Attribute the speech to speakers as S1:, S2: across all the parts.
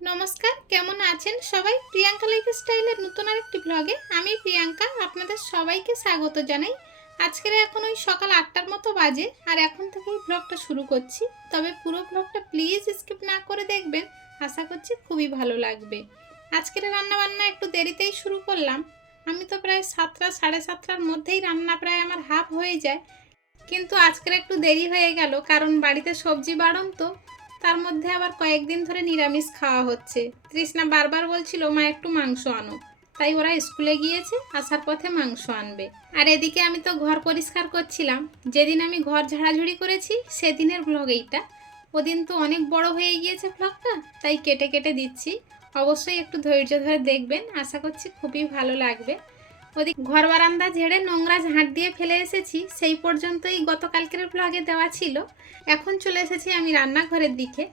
S1: নমস্কার, কেমন আছেন সবাই? প্রিয়াঙ্কা লাইফ স্টাইলের নতুন আরেকটি ব্লগে আমি প্রিয়াঙ্কা আপনাদের সবাইকে স্বাগত জানাই। আজকের এখন ওই সকাল আটটার মতো বাজে আর এখন থেকে থেকেই ব্লগটা শুরু করছি। তবে পুরো ব্লগটা প্লিজ স্কিপ না করে দেখবেন, আশা করছি খুবই ভালো লাগবে। আজকের রান্না বান্না একটু দেরিতেই শুরু করলাম। আমি তো প্রায় সাতটা, সাড়ে সাতটার মধ্যেই রান্না প্রায় আমার হাফ হয়ে যায়। কিন্তু আজকের একটু দেরি হয়ে গেল, কারণ বাড়িতে সবজি বাড়ন তো তার মধ্যে আবার কয়েকদিন ধরে নিরামিষ খাওয়া হচ্ছে। তৃষ্ণা বারবার বলছিল, মা, একটু মাংস আনো। তাই ওরা স্কুলে গিয়েছে, আসার পথে মাংস আনবে। আর এদিকে আমি তো ঘর পরিষ্কার করছিলাম। যেদিন আমি ঘর ঝাড়াঝুড়ি করেছি, সেদিনের ব্লগ এইটা। ওদিন তো অনেক বড় হয়ে গিয়েছে ব্লগটা তাই কেটে কেটে দিচ্ছি। অবশ্যই একটু ধৈর্য ধরে দেখবেন। আশা করছি খুবই ভালো লাগবে। ওদিক ঘর বারান্দা ঝেড়ে নোংরা ঝাঁট দিয়ে ফেলে এসেছি। সেই পর্যন্তই গতকালকের ব্লগে দেওয়া ছিল। এখন চলে এসেছি আমি রান্নাঘরের দিকে।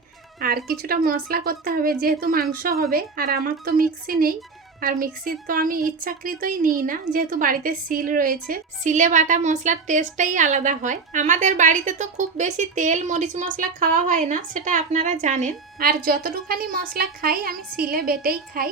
S1: আর কিছুটা মশলা করতে হবে, যেহেতু মাংস হবে, আর আমার তো মিক্সি নেই। আর মিক্সির তো আমি ইচ্ছাকৃতই নিই না, যেহেতু বাড়িতে সিল রয়েছে। সিলে বাটা মশলার টেস্টটাই আলাদা হয়। আমাদের বাড়িতে তো খুব বেশি তেল, মরিচ মশলা খাওয়া হয় না, সেটা আপনারা জানেন। আর যতটুখানি মশলা খাই, আমি সিলে বেটেই খাই।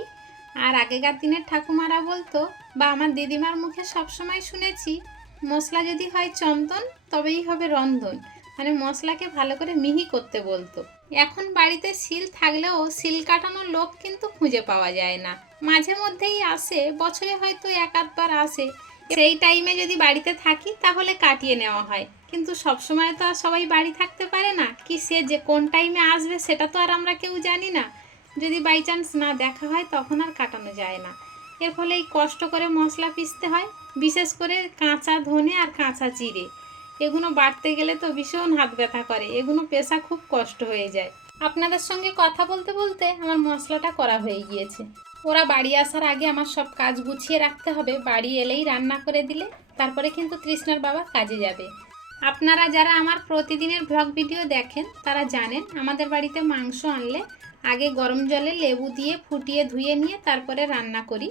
S1: আর আগেকার দিনের ঠাকুমারা বলতো, বা আমার দিদিমার মুখে সবসময় শুনেছি, মশলা যদি হয় চন্দন, তবেই হবে রন্ধন। মানে মশলাকে ভালো করে মিহি করতে বলতো। এখন বাড়িতে শিল থাকলেও শিল কাটানোর লোক কিন্তু খুঁজে পাওয়া যায় না। মাঝে মধ্যেই আসে, বছরে হয়তো এক আধবার আসে। সেই টাইমে যদি বাড়িতে থাকি, তাহলে কাটিয়ে নেওয়া হয়। কিন্তু সবসময় তো আর সবাই বাড়ি থাকতে পারে না। কি সে যে কোন টাইমে আসবে, সেটা তো আর আমরা কেউ জানি না। যদি বাই চান্স না দেখা হয়, তখন আর কাটানো যায় না। এর ফলে এই কষ্ট করে মশলা পিষতে হয়, বিশেষ করে কাঁচা ধনে আর কাঁচা জিরে। এগুলো বাড়তে গেলে তো ভীষণ হাত ব্যথা করে এগুলো পেশা খুব কষ্ট হয়ে যায়। আপনাদের সঙ্গে কথা বলতে বলতে আমার মশলাটা করা হয়ে গিয়েছে। ওরা বাড়ি আসার আগে আমার সব কাজ গুছিয়ে রাখতে হবে। বাড়ি এলেই রান্না করে দিলে, তারপরে কিন্তু তৃষ্ণার বাবা কাজে যাবে। আপনারা যারা আমার প্রতিদিনের ব্লগ ভিডিও দেখেন, তারা জানেন আমাদের বাড়িতে মাংস আনলে আগে গরম জলে লেবু দিয়ে ফুটিয়ে ধুয়ে নিয়ে তারপরে রান্না করি।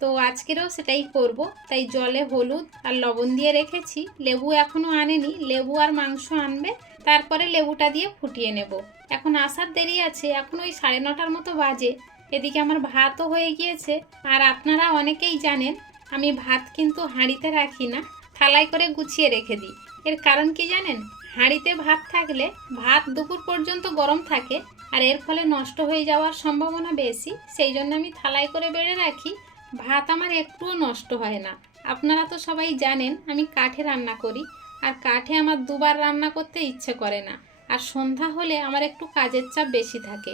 S1: তো আজকেরও সেটাই করব। তাই জলে হলুদ আর লবণ দিয়ে রেখেছি। লেবু এখনও আনেনি। লেবু আর মাংস আনবে, তারপরে লেবুটা দিয়ে ফুটিয়ে নেব। এখন আসার দেরি আছে। এখন ওই সাড়ে নটার মতো বাজে। এদিকে আমার ভাতও হয়ে গিয়েছে। আর আপনারা অনেকেই জানেন, আমি ভাত কিন্তু হাঁড়িতে রাখি না। থালায় করে গুছিয়ে রেখে দিই। এর কারণ কি জানেন? হাঁড়িতে ভাত থাকলে ভাত দুপুর পর্যন্ত গরম থাকে আর এর ফলে নষ্ট হয়ে যাওয়ার সম্ভাবনা বেশি। সেই জন্য আমি থালায় করে বেড়ে রাখি। ভাত আমার একটুও নষ্ট হয় না। আপনারা তো সবাই জানেন আমি কাঠে রান্না করি আর কাঠে আমার দুবার রান্না করতে ইচ্ছে করে না। আর সন্ধ্যা হলে আমার একটু কাজের চাপ বেশি থাকে।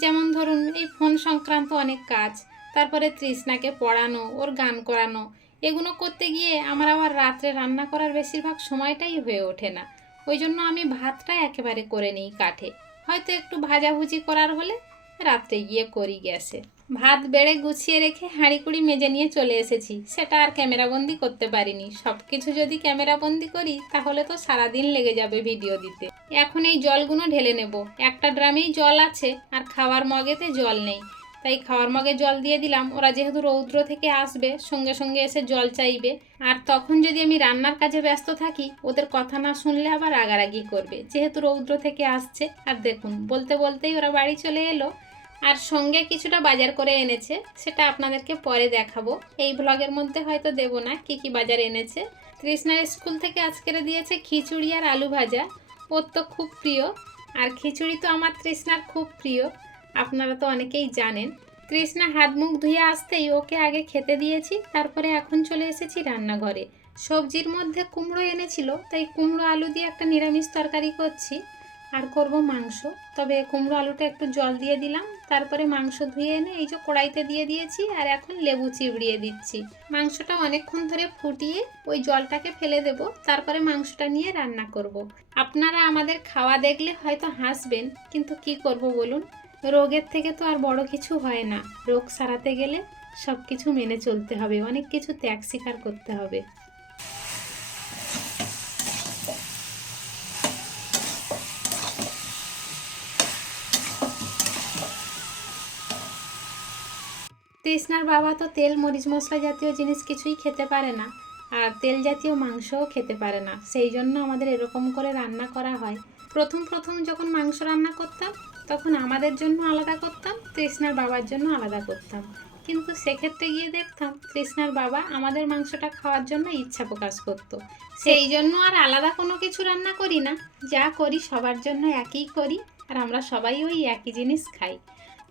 S1: যেমন ধরুন, এই ফোন সংক্রান্ত অনেক কাজ, তারপরে তৃষ্ণাকে পড়ানো, ওর গান করানো এগুলো করতে গিয়ে আমার আবার রাত্রে রান্না করার বেশিরভাগ সময়টাই হয়ে ওঠে না। ওই জন্য আমি ভাতটা একেবারে করে নিই কাঠে। হয়তো একটু ভাজাভুজি করার হলে রাত্রে গিয়ে করি গ্যাসে। ভাত বেড়ে গুছিয়ে রেখে হাঁড়ি কুড়ি মেজে নিয়ে চলে এসেছি। সেটা আর ক্যামেরাবন্দি করতে পারিনি। সব কিছু যদি ক্যামেরাবন্দি করি, তাহলে তো সারাদিন লেগে যাবে ভিডিও দিতে। এখন এই জলগুলো ঢেলে নেব। একটা ড্রামেই জল আছে, আর খাওয়ার মগেতে জল নেই। তাই খাওয়ার মগে জল দিয়ে দিলাম। ওরা যেহেতু রৌদ্র থেকে আসবে, সঙ্গে সঙ্গে এসে জল চাইবে। আর তখন যদি আমি রান্নার কাজে ব্যস্ত থাকি, ওদের কথা না শুনলে আবার রাগারাগি করবে। যেহেতু রৌদ্র থেকে আসছে, আর দেখুন, বলতে বলতেই ওরা বাড়ি চলে এলো। আর সঙ্গে কিছুটা বাজার করে এনেছে, সেটা আপনাদেরকে পরে দেখাবো। এই ব্লগের মধ্যে হয়তো দেব না কি কি বাজার এনেছে। তৃষ্ণার স্কুল থেকে আজকের দিয়েছে খিচুড়ি আর আলু ভাজা। ওর তো খুব প্রিয়। আর খিচুড়ি তো আমার তৃষ্ণার খুব প্রিয়। আপনারা তো অনেকেই জানেন তৃষ্ণা হাত মুখ ধুয়ে আসতেই ওকে আগে খেতে দিয়েছি, তারপরে এখন চলে এসেছি রান্নাঘরে। সবজির মধ্যে কুমড়ো এনেছিল, তাই কুমড়ো আলু দিয়ে একটা নিরামিষ তরকারি করছি, আর করব মাংস। তবে কুমড়ো আলুটা একটু জল দিয়ে দিলাম, তারপরে মাংস ধুয়ে এনে এই যে কড়াইতে দিয়ে দিয়েছি, আর এখন লেবু চিবড়িয়ে দিচ্ছি। মাংসটা অনেকক্ষণ ধরে ফুটিয়ে ওই জলটাকে ফেলে দেব, তারপরে মাংসটা নিয়ে রান্না করব। আপনারা আমাদের খাওয়া দেখলে হয়তো হাসবেন, কিন্তু কি করব বলুন? রোগের থেকে তো আর বড় কিছু হয় না। রোগ সারাতে গেলে সব কিছু মেনে চলতে হবে, অনেক কিছু ত্যাগ স্বীকার করতে হবে। তৃষ্ণার বাবা তো তেল, মরিচ মশলা জাতীয় জিনিস কিছুই খেতে পারে না, আর তেল জাতীয় মাংসও খেতে পারে না। সেই জন্য আমাদের এরকম করে রান্না করা হয়। প্রথম প্রথম যখন মাংস রান্না করতাম, তখন আমাদের জন্য আলাদা করতাম, তৃষ্ণার বাবার জন্য আলাদা করতাম। কিন্তু সেক্ষেত্রে গিয়ে দেখতাম, তৃষ্ণার বাবা আমাদের মাংসটা খাওয়ার জন্য ইচ্ছা প্রকাশ করত। সেই জন্য আর আলাদা কোনো কিছু রান্না করি না। যা করি সবার জন্য একই করি, আর আমরা সবাই ওই একই জিনিস খাই।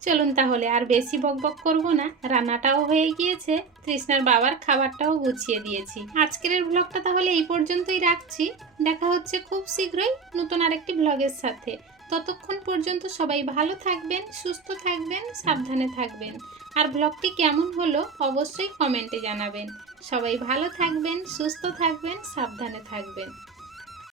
S1: চলুন তাহলে, আর বেশি বকবক করব না। রান্নাটাও হয়ে গিয়েছে, তৃষ্ণার বাবার খাবারটাও গুছিয়ে দিয়েছি। আজকের ব্লগটা তাহলে এই পর্যন্তই রাখছি। দেখা হচ্ছে খুব শীঘ্রই নতুন আরেকটি ব্লগের সাথে। ততক্ষণ পর্যন্ত সবাই ভালো থাকবেন, সুস্থ থাকবেন, সাবধানে থাকবেন। আর ব্লগটি কেমন হলো অবশ্যই কমেন্টে জানাবেন। সবাই ভালো থাকবেন, সুস্থ থাকবেন, সাবধানে থাকবেন।